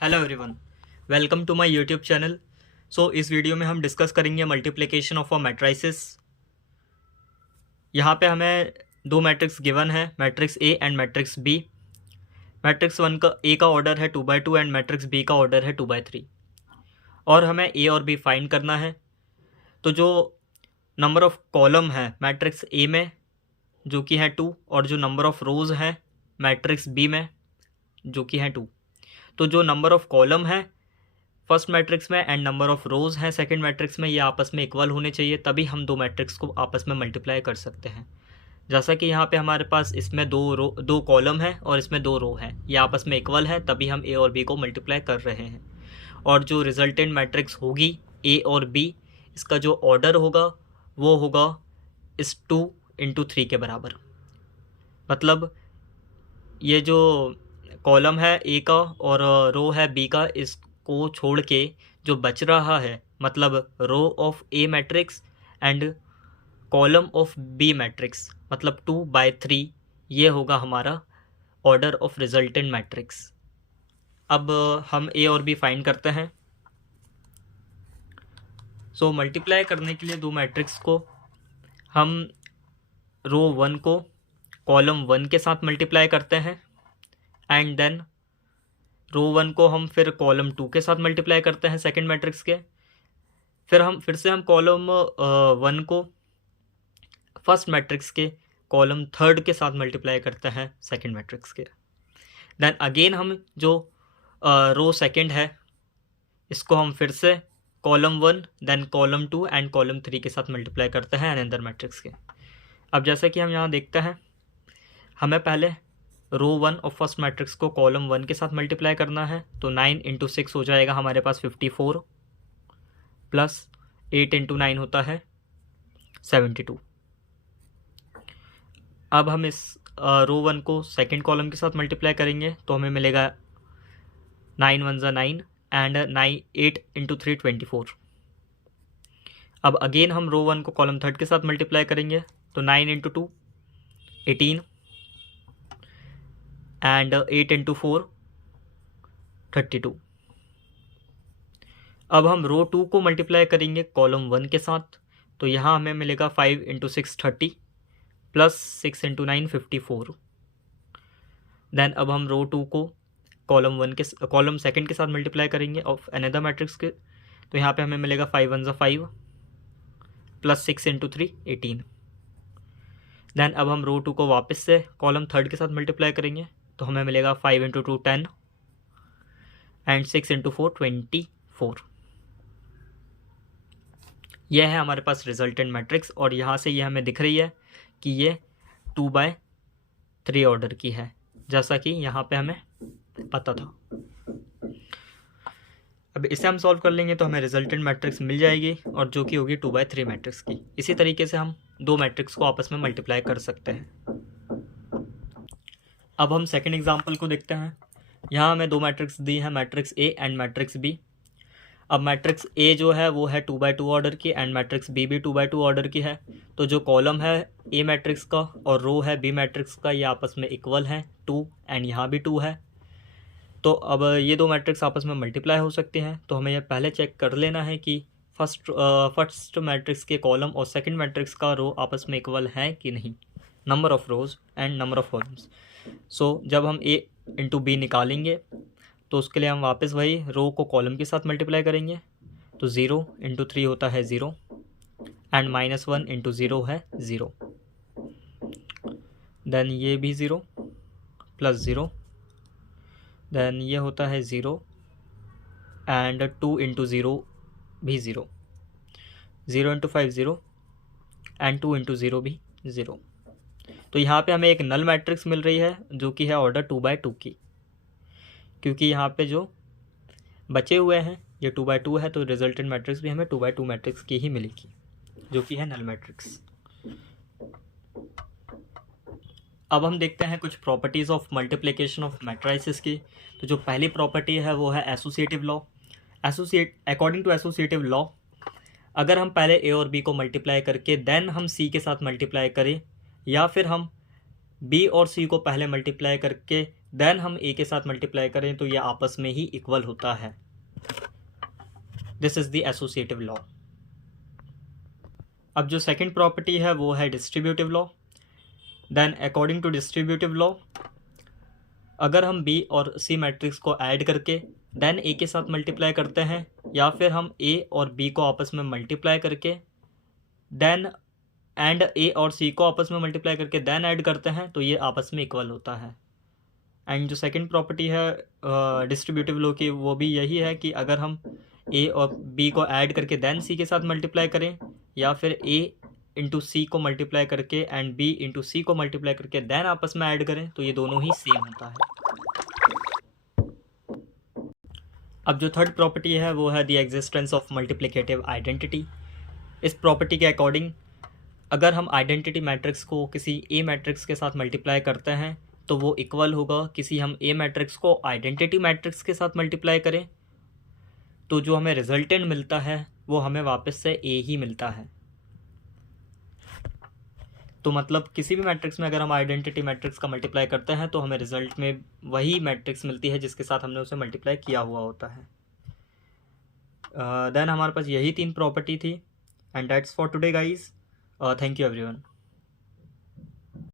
Hello everyone, welcome to my YouTube channel. इस video में हम डिस्कस करेंगे मल्टीप्लिकेशन ऑफ अ मैट्रिसेस। यहाँ पे हमें दो मैट्रिक्स गिवन है, matrix A and matrix B. Matrix one का ए का ऑर्डर है 2/2 एंड मैट्रिक्स बी का ऑर्डर है 2/3 और हमें ए और बी फाइंड करना है। तो जो नंबर ऑफ़ कॉलम है मैट्रिक्स ए में जो कि है 2 और जो नंबर ऑफ़ रोज़ है मैट्रिक्स बी में जो कि है 2, तो जो नंबर ऑफ़ कॉलम है फर्स्ट मैट्रिक्स में एंड नंबर ऑफ़ रोज़ हैं सेकंड मैट्रिक्स में, ये आपस में इक्वल होने चाहिए, तभी हम दो मैट्रिक्स को आपस में मल्टीप्लाई कर सकते हैं। जैसा कि यहाँ पे हमारे पास इसमें दो कॉलम है और इसमें दो रो है, ये आपस में इक्वल है, तभी हम ए और बी को मल्टीप्लाई कर रहे हैं। और जो रिजल्टेंट मैट्रिक्स होगी ए और बी, इसका जो ऑर्डर होगा वो होगा इस 2 × 3 के बराबर। मतलब ये जो कॉलम है ए का और रो है बी का, इसको छोड़ के जो बच रहा है मतलब row of A matrix and column of B matrix मतलब 2/3, ये होगा हमारा ऑर्डर ऑफ रिजल्टेंट मैट्रिक्स। अब हम ए और बी फाइंड करते हैं। मल्टीप्लाई करने के लिए दो मैट्रिक्स को हम रो 1 को कॉलम 1 के साथ मल्टीप्लाई करते हैं एंड देन रो 1 को हम फिर कॉलम 2 के साथ मल्टीप्लाई करते हैं सेकंड मैट्रिक्स के। फिर से हम कॉलम 1 को फर्स्ट मैट्रिक्स के कॉलम 3 के साथ मल्टीप्लाई करते हैं सेकंड मैट्रिक्स के। देन अगेन हम जो रो सेकंड है इसको हम फिर से column 1 then column 2 and column 3 के साथ मल्टीप्लाई करते हैं अनदर मैट्रिक्स के। अब जैसा कि हम यहाँ देखते हैं, हमें पहले रो 1 और फर्स्ट मैट्रिक्स को कॉलम 1 के साथ मल्टीप्लाई करना है, तो 9 × 6 हो जाएगा हमारे पास 54 प्लस 8 × 9 होता है 72। अब हम इस रो 1 को सेकंड कॉलम के साथ मल्टीप्लाई करेंगे तो हमें मिलेगा 9 × 1 = 9 एंड 8 × 3 24। अब अगेन हम रो 1 को कॉलम 3 के साथ मल्टीप्लाई करेंगे तो 9 × 2 18 एंड 8 × 4 32। अब हम रो 2 को मल्टीप्लाई करेंगे कॉलम 1 के साथ, तो यहाँ हमें मिलेगा 5 × 6 30 प्लस 6 × 9 54। देन अब हम रो 2 को कॉलम सेकंड के साथ मल्टीप्लाई करेंगे ऑफ अनदर मैट्रिक्स के, तो यहाँ पे हमें मिलेगा 5 × 1 = 5 प्लस 6 × 3 18। देन अब हम रो 2 को वापस से कॉलम 3 के साथ मल्टीप्लाई करेंगे तो हमें मिलेगा 5 × 2 10 एंड 6 × 4 24। यह है हमारे पास रिजल्टेंट मैट्रिक्स और यहाँ से ये हमें दिख रही है कि ये 2/3 ऑर्डर की है, जैसा कि यहाँ पे हमें पता था। अब इसे हम सॉल्व कर लेंगे तो हमें रिजल्टेंट मैट्रिक्स मिल जाएगी और जो कि होगी 2/3 मैट्रिक्स की। इसी तरीके से हम दो मैट्रिक्स को आपस में मल्टीप्लाई कर सकते हैं। अब हम सेकंड एग्जांपल को देखते हैं। यहाँ हमें दो मैट्रिक्स दी है, matrix A and matrix B. अब मैट्रिक्स ए जो है वो है 2/2 ऑर्डर की एंड मैट्रिक्स बी भी 2/2 ऑर्डर की है। तो जो कॉलम है ए मैट्रिक्स का और रो है बी मैट्रिक्स का, ये आपस में इक्वल हैं 2 एंड यहाँ भी 2 है। तो अब ये दो मैट्रिक्स आपस में मल्टीप्लाई हो सकती हैं, तो हमें यह पहले चेक कर लेना है कि फर्स्ट मैट्रिक्स के कॉलम और सेकंड मैट्रिक्स का रो आपस में इक्वल है कि नहीं, number of rows and number of columns. जब हम ए × बी निकालेंगे तो उसके लिए हम वापस वही रो को कॉलम के साथ मल्टीप्लाई करेंगे, तो 0 × 3 होता है 0 एंड -1 × 0 है 0। देन ये भी 0 प्लस 0, देन ये होता है 0 एंड 2 × 0 भी 0, 0 × 5 0 एंड 2 × 0 भी 0। तो यहाँ पे हमें एक नल मैट्रिक्स मिल रही है जो कि है ऑर्डर 2/2 की, क्योंकि यहाँ पे जो बचे हुए हैं ये 2/2 है, तो रिजल्टेंट मैट्रिक्स भी हमें 2/2 मैट्रिक्स की ही मिलेगी जो कि है नल मैट्रिक्स। अब हम देखते हैं कुछ properties of multiplication of matrices की। तो जो पहली प्रॉपर्टी है वो है associative law. According to associative law, अगर हम पहले ए और बी को मल्टीप्लाई करके देन हम सी के साथ मल्टीप्लाई करें, या फिर हम बी और सी को पहले मल्टीप्लाई करके देन हम ए के साथ मल्टीप्लाई करें तो ये आपस में ही इक्वल होता है। This is the associative law. अब जो सेकंड प्रॉपर्टी है वो है distributive law. Then according to distributive law, अगर हम बी और सी मैट्रिक्स को ऐड करके देन ए के साथ मल्टीप्लाई करते हैं, या फिर हम ए और बी को आपस में मल्टीप्लाई करके देन एंड ए और सी को आपस में मल्टीप्लाई करके देन ऐड करते हैं, तो ये आपस में इक्वल होता है। एंड जो सेकंड प्रॉपर्टी है डिस्ट्रीब्यूटिव लॉ की, वो भी यही है कि अगर हम ए और बी को ऐड करके देन सी के साथ मल्टीप्लाई करें, या फिर ए इंटू सी को मल्टीप्लाई करके एंड बी इंटू सी को मल्टीप्लाई करके देन आपस में ऐड करें, तो ये दोनों ही सेम होता है। अब जो थर्ड प्रॉपर्टी है वो है the existence of multiplicative identity. इस प्रॉपर्टी के अकॉर्डिंग अगर हम आइडेंटिटी मैट्रिक्स को किसी ए मैट्रिक्स के साथ मल्टीप्लाई करते हैं तो वो इक्वल होगा किसी हम ए मैट्रिक्स को आइडेंटिटी मैट्रिक्स के साथ मल्टीप्लाई करें, तो जो हमें रिजल्टेंट मिलता है वो हमें वापस से ए ही मिलता है। तो मतलब किसी भी मैट्रिक्स में अगर हम आइडेंटिटी मैट्रिक्स का मल्टीप्लाई करते हैं तो हमें रिजल्ट में वही मैट्रिक्स मिलती है जिसके साथ हमने उसे मल्टीप्लाई किया हुआ होता है। देन हमारे पास यही तीन प्रॉपर्टी थी। And that's for today guys. Thank you everyone.